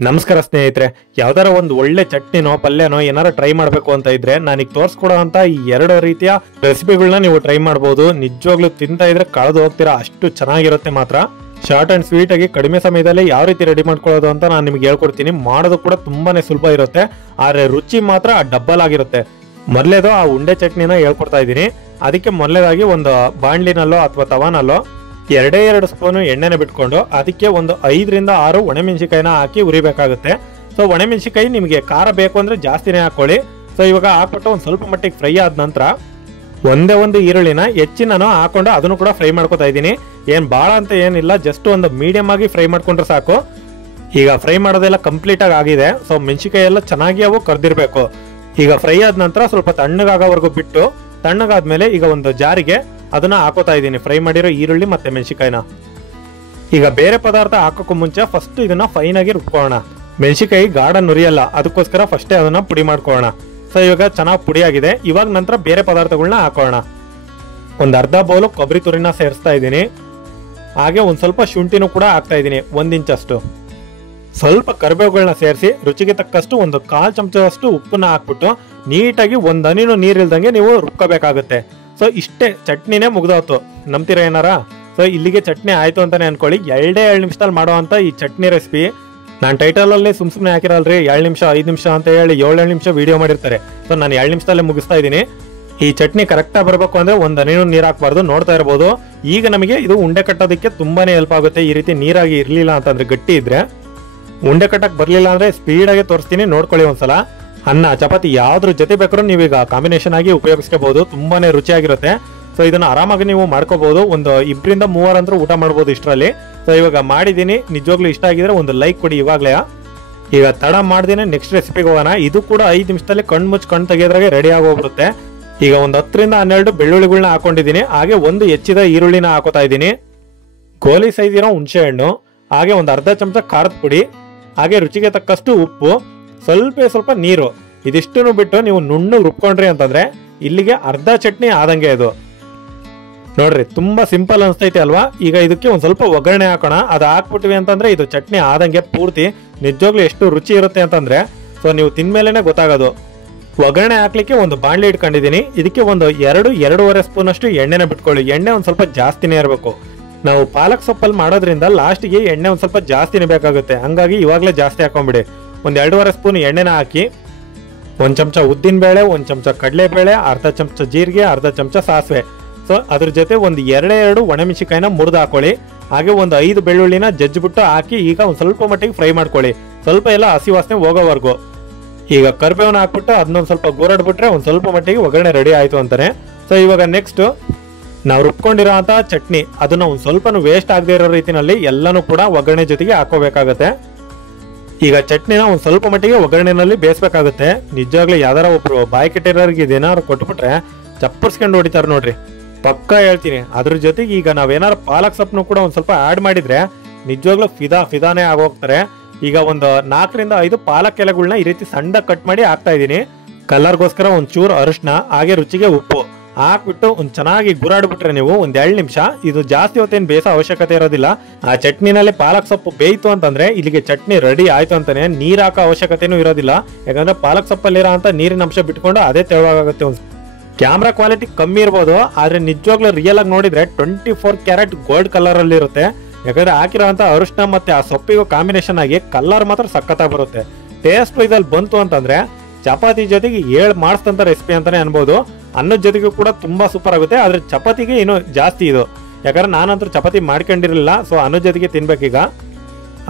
ನಮಸ್ಕಾರ ಸ್ನೇಹಿತರೆ, ಯಾವ್ದಾರ ಒಂದು ಒಳ್ಳೆ ಚಟ್ನಿನೋ ಪಲ್ಯನೋ ಏನಾರ ಟ್ರೈ ಮಾಡಬೇಕು ಅಂತ ಇದ್ರೆ ನಾನೀಗ ತೋರಿಸ್ಕೊಡೋ ಅಂತ ಈ ಎರಡು ರೀತಿಯ ರೆಸಿಪಿಗಳನ್ನ ನೀವು ಟ್ರೈ ಮಾಡಬಹುದು. ನಿಜವಾಗ್ಲೂ ತಿಂತಾ ಇದ್ರೆ ಕಳೆದು ಹೋಗ್ತೀರಾ, ಅಷ್ಟು ಚೆನ್ನಾಗಿರುತ್ತೆ. ಮಾತ್ರ ಶಾರ್ಟ್ ಅಂಡ್ ಸ್ವೀಟ್ ಆಗಿ ಕಡಿಮೆ ಸಮಯದಲ್ಲಿ ಯಾವ ರೀತಿ ರೆಡಿ ಮಾಡ್ಕೊಳ್ಳೋದು ಅಂತ ನಾನು ನಿಮ್ಗೆ ಹೇಳ್ಕೊಡ್ತೀನಿ. ಮಾಡೋದು ಕೂಡ ತುಂಬಾನೇ ಸುಲಭ ಇರುತ್ತೆ, ಆದ್ರೆ ರುಚಿ ಮಾತ್ರ ಡಬ್ಬಲ್ ಆಗಿರುತ್ತೆ. ಮೊದಲೇದು ಆ ಉಂಡೆ ಚಟ್ನಿನ ಹೇಳ್ಕೊಡ್ತಾ ಇದ್ದೀನಿ. ಅದಕ್ಕೆ ಮೊದಲೇದಾಗಿ ಒಂದು ಬಾಣ್ಲಿನಲ್ಲೋ ಅಥವಾ ತವಾನಲ್ಲೋ 2 ಸ್ಪೂನು ಎಣ್ಣೆನ ಬಿಟ್ಕೊಂಡು ಅದಕ್ಕೆ ಒಂದು 5 ರಿಂದ 6 ಒಣಮೆಣಸಿಕಾಯಿನ ಹಾಕಿ ಉರಿಬೇಕಾಗುತ್ತೆ. ಸೊ ಒಣಮೆಣಸಿಕಾಯಿ ನಿಮಗೆ ಖಾರ ಬೇಕು ಅಂದ್ರೆ ಜಾಸ್ತಿನೇ ಹಾಕೊಳ್ಳಿ. ಸೊ ಇವಾಗ ಹಾಕ್ಬಿಟ್ಟು ಒಂದು ಸ್ವಲ್ಪ ಮಟ್ಟಿಗೆ ಫ್ರೈ ಆದ ನಂತರ ಒಂದೇ ಒಂದು ಈರುಳ್ಳಿನ ಹೆಚ್ಚಿನ ಹಾಕೊಂಡು ಅದನ್ನು ಕೂಡ ಫ್ರೈ ಮಾಡ್ಕೊತಾ ಇದ್ದೀನಿ. ಏನ್ ಭಾಳ ಅಂತ ಏನಿಲ್ಲ, ಜಸ್ಟ್ ಒಂದು ಮೀಡಿಯಂ ಆಗಿ ಫ್ರೈ ಮಾಡ್ಕೊಂಡ್ರೆ ಸಾಕು. ಈಗ ಫ್ರೈ ಮಾಡೋದೆಲ್ಲ ಕಂಪ್ಲೀಟ್ ಆಗಿದೆ. ಸೊ ಮೆಣಸಿಕಾಯಿ ಎಲ್ಲ ಚೆನ್ನಾಗಿ ಅವು ಕರ್ದಿರ್ಬೇಕು. ಈಗ ಫ್ರೈ ಆದ ನಂತರ ಸ್ವಲ್ಪ ತಣ್ಣಗಾಗೋವರೆಗೂ ಬಿಟ್ಟು, ತಣ್ಣಗಾದ್ಮೇಲೆ ಈಗ ಒಂದು ಜಾರಿಗೆ ಅದನ್ನ ಹಾಕೋತಾ ಇದ್ದೀನಿ, ಫ್ರೈ ಮಾಡಿರೋ ಈರುಳ್ಳಿ ಮತ್ತೆ ಮೆಣಸಿಕಾಯಿನ. ಈಗ ಬೇರೆ ಪದಾರ್ಥ ಹಾಕೋಕ್ಕೂ ಮುಂಚೆ ಫಸ್ಟ್ ಇದನ್ನ ಫೈನ್ ಆಗಿ ರುಬ್ಕೊಳ್ಳೋಣ. ಮೆಣಸಿಕಾಯಿ ಗಾಢ ನುರಿಯಲ್ಲ, ಅದಕ್ಕೋಸ್ಕರ ಫಸ್ಟೇ ಅದನ್ನ ಪುಡಿ ಮಾಡ್ಕೊಳ್ಳೋಣ. ಸೊ ಇವಾಗ ಚೆನ್ನಾಗಿ ಪುಡಿ ಆಗಿದೆ. ಇವಾಗ ನಂತರ ಬೇರೆ ಪದಾರ್ಥಗಳನ್ನ ಹಾಕೋಣ. ಒಂದು ಅರ್ಧ ಬೌಲು ಕೊಬ್ಬರಿ ತುರಿನ ಸೇರಿಸ್ತಾ ಇದ್ದೀನಿ. ಹಾಗೆ ಒಂದ್ ಸ್ವಲ್ಪ ಶುಂಠಿನೂ ಕೂಡ ಹಾಕ್ತಾ ಇದ್ದೀನಿ, 1 ಇಂಚಷ್ಟು. ಸ್ವಲ್ಪ ಕರಿಬೇವುಗಳನ್ನ ಸೇರಿಸಿ ರುಚಿಗೆ ತಕ್ಕಷ್ಟು ಒಂದು 1/4 ಚಮಚದಷ್ಟು ಉಪ್ಪನ್ನ ಹಾಕ್ಬಿಟ್ಟು ನೀಟಾಗಿ ಒಂದ್ ಹನಿನೂ ನೀರಿಲ್ದಂಗೆ ನೀವು ರುಬ್ಕೋಬೇಕಾಗುತ್ತೆ. ಸೊ ಇಷ್ಟೇ, ಚಟ್ನಿನೇ ಮುಗ್ದೋತು. ನಂಬ್ತೀರಾ ಏನಾರ? ಸೊ ಇಲ್ಲಿಗೆ ಚಟ್ನಿ ಆಯ್ತು ಅಂತಾನೆ ಅನ್ಕೊಳ್ಳಿ. 2 ನಿಮಿಷದಲ್ಲಿ ಮಾಡುವಂತ ಈ ಚಟ್ನಿ ರೆಸಿಪಿ ನಾನು ಟೈಟಲ್ ಅಲ್ಲಿ ಸುಮ್ನೆ ಹಾಕಿರಲ್ರಿ 2 ನಿಮಿಷ 5 ನಿಮಿಷ ಅಂತ ಹೇಳಿ 7 ನಿಮಿಷ ವಿಡಿಯೋ ಮಾಡಿರ್ತಾರೆ. ಸೊ ನಾನು 2 ನಿಮಿಷದಲ್ಲೇ ಮುಗಿಸ್ತಾ ಇದ್ದೀನಿ. ಈ ಚಟ್ನಿ ಕರೆಕ್ಟ್ ಆಗಿ ಬರಬೇಕು ಅಂದ್ರೆ ಒಂದ್ ಹನಿನೂ ನೀರ್ ಹಾಕ್ಬಾರ್ದು. ನೋಡ್ತಾ ಇರಬಹುದು, ಈಗ ನಮಗೆ ಇದು ಉಂಡೆ ಕಟ್ಟೋದಕ್ಕೆ ತುಂಬಾನೇ ಹೆಲ್ಪ್ ಆಗುತ್ತೆ. ಈ ರೀತಿ ನೀರಾಗಿ ಇರ್ಲಿಲ್ಲ ಅಂತಂದ್ರೆ, ಗಟ್ಟಿ ಇದ್ರೆ, ಉಂಡೆ ಕಟ್ಟಕ್ ಬರ್ಲಿಲ್ಲ ಅಂದ್ರೆ ಸ್ಪೀಡ್ ಆಗಿ ತೋರಿಸ್ತೀನಿ, ನೋಡ್ಕೊಳ್ಳಿ ಒಂದ್ಸಲ. ಅನ್ನ ಚಪಾತಿ ಯಾವ್ದ್ರ ಜೊತೆ ಬೇಕಾದ್ರೂ ನೀವೀಗ ಕಾಂಬಿನೇಷನ್ ಆಗಿ ಉಪಯೋಗಿಸ್ಕೋಬಹುದು, ತುಂಬಾನೇ ರುಚಿಯಾಗಿರುತ್ತೆ. ಸೊ ಇದನ್ನ ಆರಾಮಾಗಿ ನೀವು ಮಾಡ್ಕೋಬಹುದು. ಒಂದು 2 ರಿಂದ 3 ಅಂತೂ ಊಟ ಮಾಡಬಹುದು ಇಷ್ಟರಲ್ಲಿ. ಸೊ ಇವಾಗ ಮಾಡಿದೀನಿ, ನಿಜವಾಗ್ಲೂ ಇಷ್ಟ ಆಗಿದ್ರೆ ಒಂದು ಲೈಕ್ ಕೊಡಿ ಇವಾಗ್ಲೇ. ಈಗ ತಡ ಮಾಡ್ದೇನೆ ನೆಕ್ಸ್ಟ್ ರೆಸಿಪಿಗೆ ಹೋಗೋಣ. ಇದು ಕೂಡ 5 ನಿಮಿಷದಲ್ಲಿ ಕಣ್ಣು ತೆಗೆಯೋದ್ರಾಗೆ ರೆಡಿ ಆಗೋಗ್ಬಿಡುತ್ತೆ. ಈಗ ಒಂದು 10 ರಿಂದ 12 ಬೆಳ್ಳುಳ್ಳಿಗಳನ್ನ ಹಾಕೊಂಡಿದ್ದೀನಿ. ಹಾಗೆ ಒಂದು ಹೆಚ್ಚಿದ ಈರುಳ್ಳಿನ ಹಾಕೋತಾ ಇದ್ದೀನಿ. ಗೋಲಿ ಸೈಜ್ ಇರೋ ಹುಣಸೆ ಹಣ್ಣು, ಹಾಗೆ ಒಂದು ಅರ್ಧ ಚಮಚ ಖಾರದ ಪುಡಿ, ಹಾಗೆ ರುಚಿಗೆ ತಕ್ಕಷ್ಟು ಉಪ್ಪು, ಸ್ವಲ್ಪ ನೀರು. ಇದಿಷ್ಟನ್ನು ಬಿಟ್ಟು ನೀವು ನುಣ್ಣಗೆ ರುಬ್ಕೊಂಡ್ರಿ ಅಂತಂದ್ರೆ ಇಲ್ಲಿಗೆ ಅರ್ಧ ಚಟ್ನಿ ಆದಂಗೆ ಇದು. ನೋಡ್ರಿ, ತುಂಬಾ ಸಿಂಪಲ್ ಅನ್ಸ್ತೈತೆ ಅಲ್ವಾ? ಈಗ ಇದಕ್ಕೆ ಒಂದ್ ಸ್ವಲ್ಪ ಒಗ್ಗರಣೆ ಹಾಕೋಣ. ಅದು ಹಾಕ್ಬಿಟ್ವಿ ಅಂತಂದ್ರೆ ಇದು ಚಟ್ನಿ ಆದಂಗೆ ಪೂರ್ತಿ. ನಿಜವಾಗ್ಲೂ ಎಷ್ಟು ರುಚಿ ಇರುತ್ತೆ ಅಂತಂದ್ರೆ, ಸೊ ನೀವು ತಿಂದ್ಮೇಲೆನೆ ಗೊತ್ತಾಗೋದು. ಒಗ್ಗರಣೆ ಹಾಕ್ಲಿಕ್ಕೆ ಒಂದು ಬಾಣ್ಲಿ ಇಟ್ಕೊಂಡಿದ್ದೀನಿ. ಇದಕ್ಕೆ ಒಂದು 2-2.5 ಸ್ಪೂನ್ ಅಷ್ಟು ಎಣ್ಣೆನ ಬಿಟ್ಕೊಳ್ಳಿ. ಎಣ್ಣೆ ಒಂದ್ ಸ್ವಲ್ಪ ಜಾಸ್ತಿನೇ ಇರಬೇಕು. ನಾವು ಪಾಲಕ್ ಸೊಪ್ಪಲ್ಲಿ ಮಾಡೋದ್ರಿಂದ ಲಾಸ್ಟ್ಗೆ ಎಣ್ಣೆ ಒಂದ್ ಸ್ವಲ್ಪ ಜಾಸ್ತಿನೇ ಬೇಕಾಗುತ್ತೆ. ಹಂಗಾಗಿ ಇವಾಗಲೇ ಜಾಸ್ತಿ ಹಾಕೊಂಡ್ಬಿಡಿ. ಒಂದು 2.5 ಸ್ಪೂನ್ ಎಣ್ಣೆನ ಹಾಕಿ 1 ಚಮಚ ಉದ್ದಿನ ಬೇಳೆ, 1 ಚಮಚ ಕಡಲೆಬೇಳೆ, ಅರ್ಧ ಚಮಚ ಜೀರಿಗೆ, ಅರ್ಧ ಚಮಚ ಸಾಸಿವೆ. ಸೊ ಅದ್ರ ಜೊತೆ ಒಂದು 2 ಒಣಮೆಣಸಿಕಾಯಿನ ಮುರಿದು ಹಾಕೊಳ್ಳಿ. ಹಾಗೆ ಒಂದು 5 ಬೆಳ್ಳುಳ್ಳಿನ ಜಜ್ಜಿಬಿಟ್ಟು ಹಾಕಿ ಈಗ ಒಂದ್ ಸ್ವಲ್ಪ ಮಟ್ಟಿಗೆ ಫ್ರೈ ಮಾಡ್ಕೊಳ್ಳಿ, ಸ್ವಲ್ಪ ಎಲ್ಲ ಹಸಿ ವಾಸನೆ ಹೋಗೋವರೆಗೂ. ಈಗ ಕರಿಬೇವನ್ನ ಹಾಕ್ಬಿಟ್ಟು ಅದನ್ನೊಂದು ಸ್ವಲ್ಪ ಗೋರಾಡ್ಬಿಟ್ರೆ ಒಂದ್ ಸ್ವಲ್ಪ ಮಟ್ಟಿಗೆ ಒಗ್ಗರಣೆ ರೆಡಿ ಆಯ್ತು ಅಂತಾನೆ. ಸೊ ಇವಾಗ ನೆಕ್ಸ್ಟ್ ನಾವು ರುಬ್ಕೊಂಡಿರೋ ಅಂತ ಚಟ್ನಿ, ಅದನ್ನ ಒಂದ್ ಸ್ವಲ್ಪ ವೇಸ್ಟ್ ಆಗದೆ ಇರೋ ರೀತಿನಲ್ಲಿ ಎಲ್ಲಾನು ಕೂಡ ಒಗ್ಗರಣೆ ಜೊತೆಗೆ ಹಾಕೋಬೇಕಾಗತ್ತೆ. ಈಗ ಚಟ್ನಿನ ಒಂದ್ ಸ್ವಲ್ಪ ಮಟ್ಟಿಗೆ ಒಗ್ಗರಣೆನಲ್ಲಿ ಬೇಯಿಸ್ಬೇಕಾಗುತ್ತೆ. ನಿಜವಾಗ್ಲೂ ಯಾವ್ದಾರ ಒಬ್ರು ಬಾಯಿ ಕೆಟ್ಟಿರೋರಿಗೆ ಇದೇನಾದ್ರು ಕೊಟ್ಬಿಟ್ರೆ ಚಪ್ಪರ್ಸ್ಕೊಂಡು ಹೊಡಿತಾರ ನೋಡ್ರಿ, ಪಕ್ಕ ಹೇಳ್ತೀನಿ. ಅದ್ರ ಜೊತೆಗೆ ಈಗ ನಾವೇನಾರು ಪಾಲಕ್ ಸೊಪ್ಪನ್ನು ಕೂಡ ಒಂದ್ ಸ್ವಲ್ಪ ಆಡ್ ಮಾಡಿದ್ರೆ ನಿಜವಾಗ್ಲೂ ಫಿದಾನೇ ಆಗೋಗ್ತಾರೆ. ಈಗ ಒಂದು 4 ರಿಂದ 5 ಪಾಲಕ್ ಎಲೆಗಳನ್ನ ಈ ರೀತಿ ಸಣ್ಣ ಕಟ್ ಮಾಡಿ ಹಾಕ್ತಾ ಇದೀನಿ. ಕಲರ್ಗೋಸ್ಕರ ಒಂದ್ ಚೂರು ಅರಿಶಿನ, ಹಾಗೆ ರುಚಿಗೆ ಉಪ್ಪು ಹಾಕ್ಬಿಟ್ಟು ಒಂದ್ ಚೆನ್ನಾಗಿ ಗುರಾಡ್ಬಿಟ್ರೆ ನೀವು ಒಂದ್ 2 ನಿಮಿಷ, ಇದು ಜಾಸ್ತಿ ಹೊತ್ತೇನು ಬೇಯಿಸೋ ಅವಶ್ಯಕತೆ ಇರೋದಿಲ್ಲ. ಆ ಚಟ್ನಿನಲ್ಲಿ ಪಾಲಕ್ ಸೊಪ್ಪು ಬೇಯ್ತು ಅಂತಂದ್ರೆ ಇಲ್ಲಿಗೆ ಚಟ್ನಿ ರೆಡಿ ಆಯ್ತು ಅಂತಾನೆ. ನೀರ್ ಹಾಕೋ ಅವಶ್ಯಕತೆನೂ ಇರೋದಿಲ್ಲ, ಯಾಕಂದ್ರೆ ಪಾಲಕ್ ಸೊಪ್ಪಲ್ಲಿರೋ ಅಂತ ನೀರಿನ ಅಂಶ ಬಿಟ್ಕೊಂಡು ಅದೇ ತೆಳುವಾಗುತ್ತೆ. ಕ್ಯಾಮ್ರಾ ಕ್ವಾಲಿಟಿ ಕಮ್ಮಿ ಇರ್ಬೋದು, ಆದ್ರೆ ನಿಜವಾಗ್ಲೂ ರಿಯಲ್ ಆಗಿ ನೋಡಿದ್ರೆ 24 ಕ್ಯಾರೆಟ್ ಗೋಲ್ಡ್ ಕಲರ್ ಅಲ್ಲಿ ಇರುತ್ತೆ. ಯಾಕಂದ್ರೆ ಹಾಕಿರೋ ಅಂತ ಅರಿಶಿನ ಮತ್ತೆ ಆ ಸೊಪ್ಪಿಗೂ ಕಾಂಬಿನೇಷನ್ ಆಗಿ ಕಲರ್ ಮಾತ್ರ ಸಖತ್ತಾಗಿ ಬರುತ್ತೆ. ಟೇಸ್ಟ್ ವೈಸಲ್ಲಿ ಬಂತು ಅಂತಂದ್ರೆ ಚಪಾತಿ ಜೊತೆಗೆ 7 ಮಾಡಿಸ್ತಂತ ರೆಸಿಪಿ ಅಂತಾನೆ ಅನ್ಬೋದು. ಅನ್ನದ ಜೊತೆಗೂ ಕೂಡ ತುಂಬಾ ಸೂಪರ್ ಆಗುತ್ತೆ. ಆದ್ರೆ ಚಪಾತಿಗೆ ಇನ್ನೂ ಜಾಸ್ತಿ ಇದು, ಯಾಕಂದ್ರೆ ನಾನಂತೂ ಚಪಾತಿ ಮಾಡ್ಕೊಂಡಿರಲಿಲ್ಲ. ಸೊ ಅನ್ನದ ಜೊತೆಗೆ ತಿನ್ಬೇಕೀಗ.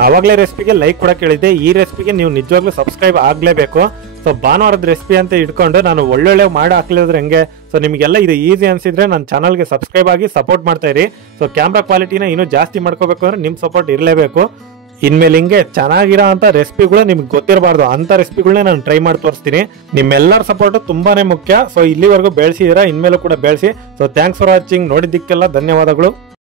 ಆವಾಗಲೇ ರೆಸಿಪಿಗೆ ಲೈಕ್ ಕೊಡಕ್ಕೆ ಹೇಳಿದ್ದೆ. ಈ ರೆಸಿಪಿಗೆ ನೀವು ನಿಜವಾಗ್ಲೂ ಸಬ್ಸ್ಕ್ರೈಬ್ ಆಗ್ಲೇಬೇಕು. ಸೊ ಭಾನುವಾರದ ರೆಸಿಪಿ ಅಂತ ಇಟ್ಕೊಂಡು ನಾನು ಒಳ್ಳೊಳ್ಳೆ ಮಾಡಿ ಹಾಕ್ಲಿದ್ರೆ ಹೆಂಗೆ? ಸೊ ನಿಮಗೆಲ್ಲ ಇದು ಈಸಿ ಅನ್ಸಿದ್ರೆ ನನ್ನ ಚಾನಲ್ಗೆ ಸಬ್ಸ್ಕ್ರೈಬ್ ಆಗಿ ಸಪೋರ್ಟ್ ಮಾಡ್ತಾ ಇರಿ. ಸೊ ಕ್ಯಾಮ್ರಾ ಕ್ವಾಲಿಟಿನ ಇನ್ನೂ ಜಾಸ್ತಿ ಮಾಡ್ಕೋಬೇಕು ಅಂದ್ರೆ ನಿಮ್ ಸಪೋರ್ಟ್ ಇರಲೇಬೇಕು. ಇನ್ಮೇಲೆ ಹಿಂಗೆ ಚೆನ್ನಾಗಿರೋ ಅಂತ ರೆಸಿಪಿಗಳು ನಿಮ್ಗೆ ಗೊತ್ತಿರಬಾರ್ದು, ಅಂತ ರೆಸಿಪಿಗಳನ್ನ ನಾನು ಟ್ರೈ ಮಾಡಿ ತೋರಿಸ್ತೀನಿ. ನಿಮ್ಮೆಲ್ಲರ ಸಪೋರ್ಟ್ ತುಂಬಾನೇ ಮುಖ್ಯ. ಸೊ ಇಲ್ಲಿವರೆಗೂ ಬೆಳೆಸಿದೀರಾ, ಇನ್ಮೇಲೂ ಕೂಡ ಬೆಳೆಸಿ. So thanks for watching. ನೋಡಿದ್ದಕ್ಕೆಲ್ಲ ಧನ್ಯವಾದಗಳು.